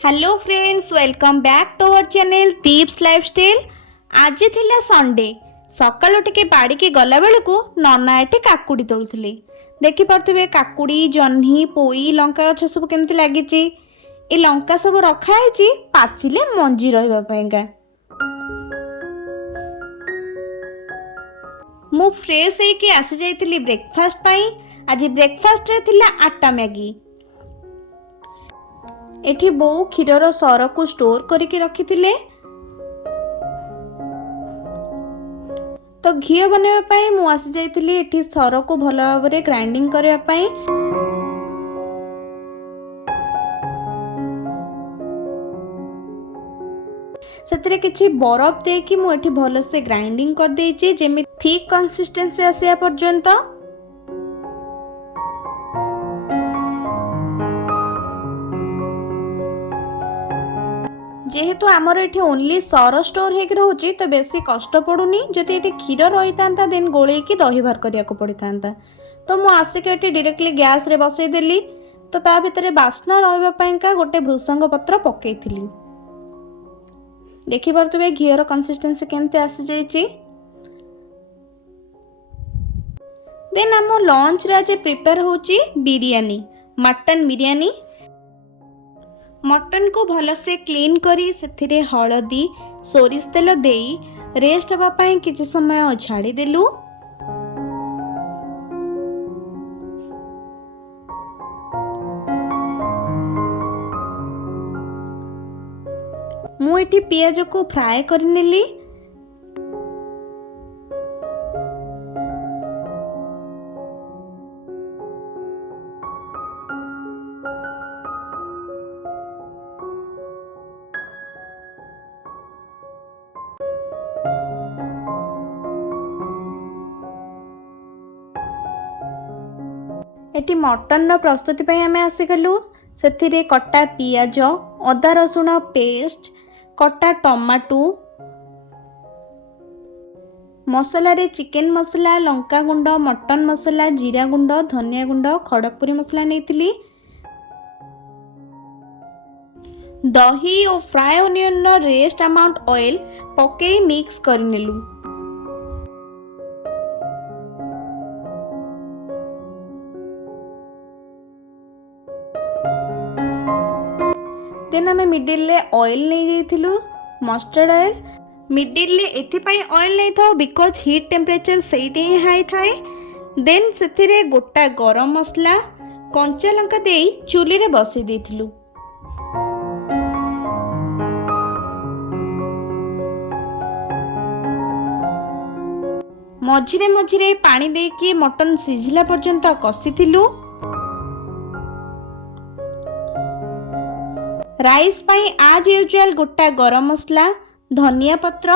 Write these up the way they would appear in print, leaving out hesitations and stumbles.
Hello friends, welcome back to our channel Deeps lifestyle. आज थिला Sunday सकाळु टिके बाड़ी के गला बेलू नना एटी काकुड़ी तोलुले। देखि पारुथिबे काकुड़ी, जह्नी, पोई, लंका गछ सब केमती लागिची। ए लंका सब रखा है पाचिले मंजी रहिबा पयंगा। मु फ्रेश होइके आसी जाइतिली ब्रेकफास्ट पाई। आज ब्रेकफास्ट रे थिला आटा मैगी। एठी बहु क्षीरर सर को स्टोर करके रखिथिले। तो घी बनैबा पई मु आसी जाइतिली एठी सर को भल भाबरे ग्राइंडिंग करबा पई। सेतरे किछि बरफ देकी मु एठी भल से ग्राइंडिंग कर देछि जेमि थिक कंसिस्टेंसी आसिया पर्यंत। जेहेतु आमर ये ओनली सर स्टोर हो रोचे तो बेसी कष्ट पड़ूनी। जदि ये क्षीर रही था देन गोले की दही बाहर करने को पड़ी था। तो मुझे आसिक ये डायरेक्टली गैस रे बसईदेली। तो ता भितर बास्ना रहा गोटे भृसंग पत्र पकई। देखिपे घीर कंसिस्टेंसी केमती आसी जाइए। देन आम लंच रे आज प्रिपेयर होची बिरयानी, मटन बिरयानी। मटन को भल से क्लीन करी सेथिरे हलदी सोरिष तेल देई रेस्ट हवा पई किछि समय छाड़ी देलु। मु एठी पियाज को फ्राई कर नेली। एटी मटन प्रस्तुति पई आमे आसीगलु। सेथिरे कटा पियाज, अदा रसुण पेस्ट, कटा टमाटो, मसला रे चिकेन मसला, लंका गुंड, मटन मसला, जीरा गुंड, धनिया गुंड, खड़गपुरी मसला नेइतिली। दही और fry onion rest amount oil पकई मिक्स करनेलु। देन आमे मिडिल ले ऑयल नहीं जाइथिलु, मस्टर्ड ऑयल। मिडिल ले एथिपाई ऑयल नहीं था because heat temperature Sethi high थाए। देन सेथिरे गोटा गरम मसला, कंचा लंका देई चुली रे बसई देथिलु। मझिरे मझिरे पानी देकी मटन सिझिला पर्यंत कसिथिलु। राइस पाई आज यूजुअल गोटा गरम मसला, धनिया पत्र,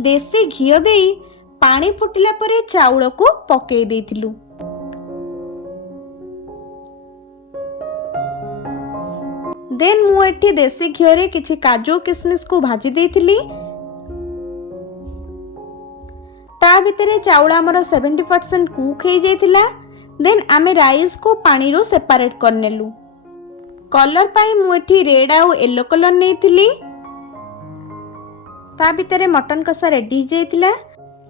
देसी घी देई पानी फुटिला परे चाउल को पकई देथिलु। देन मु एठी देसी घी रे किछि काजू किशमिश को भाजी देथिली। ता भितरे चाउल हमर 70% कुक हो जाइथिला। देन आमे राइस को पानी रो सेपरेट करनेलु। कलर पाई मु एठी रेड आउ येलो कलर नेइथिली। ता भितरे मटन कषा रेडी जाइथिला।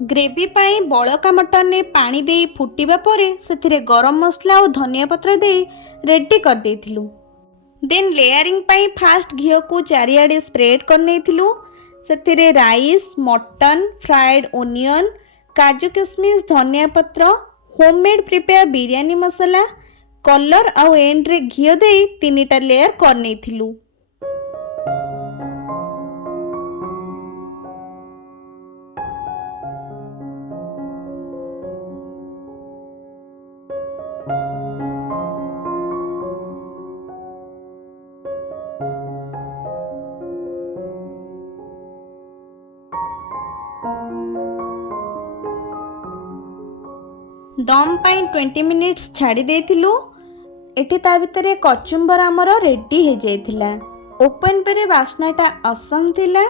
ग्रेवी पाई बळका मटन ने पानी देई फुटिबा परे सेथिरे गरम मसला और धनिया पत्र देई रेडी कर देइथिलु। देन लेयरिंग पाई फास्ट घी को चारियाडे स्प्रेड कर नेइथिलु। सेथिरे राइस, मटन, फ्राइड ओनियन, काजू किशमिश, धनिया पत्र, होममेड प्रिपेयर बिरयानी मसाला, कलर आउ एंड रे घी देई 3टा लेयर कर नेइथिलु। दम पाई 20 मिनिट्स छाड़ी देथिलु। एठी ता भितरे कचुम्बर आमर रेडी हो जाइथिला। ओपन परे बास्नाटा असम थिला।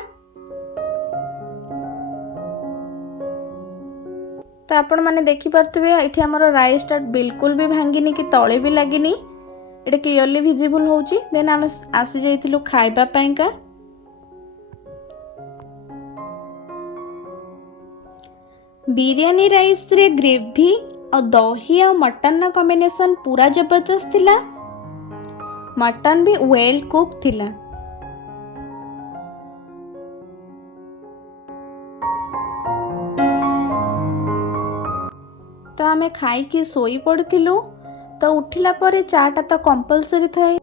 तो आपण माने देखि परथबे एठी हमर राइस टा बिल्कुल भी भांगिनी कि तळे भी लागिनी। एटे क्लियरली विजिबल होची। देन आम आसी जाइथिलु खाइबा पाइंका। बिरयानी राइस रे ग्रेवी और दही और मटन कॉम्बिनेशन पूरा जबरदस्त थिला। मटन भी वेल कुक थिला। तो आमे खाई कि सोई पड़थिलु। तो उठिला परे चाटा तो कंपलसरी थाए।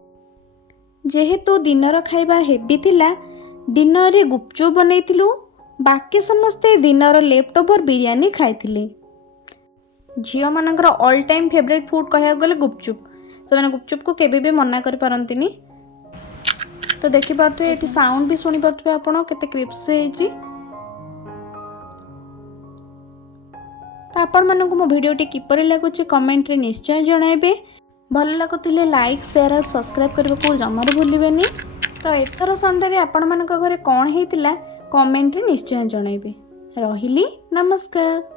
जेहेतु दिनर खाइबा हेवी थिला, डिनर रे गुपचुप बनैथिलु। बाकी समस्ते दिनर लेफ्ट ओवर बिरयानी खाइथिले। झियो मानकर ऑल टाइम फेवरेट फूड कहया गले गुपचुप। से माने गुपचुप को केबे भी मना करि पारंतिनी। तो देखि पारथु एठी साउंड भी सुनि पारथु आपण केते क्रिप्स हेची। तो आपण मानकु मो वीडियोटी किपरि लागुची कमेंट रे निश्चय जणाइबे। भल लागुतिले लाइक शेयर और सब्सक्राइब करबा को जमारे भूलिबेनी। तो एथर संडे रे आपण मानक घरे कोन हेतिला कमेंट रे निश्चय जणाइबे। रहिली नमस्कार।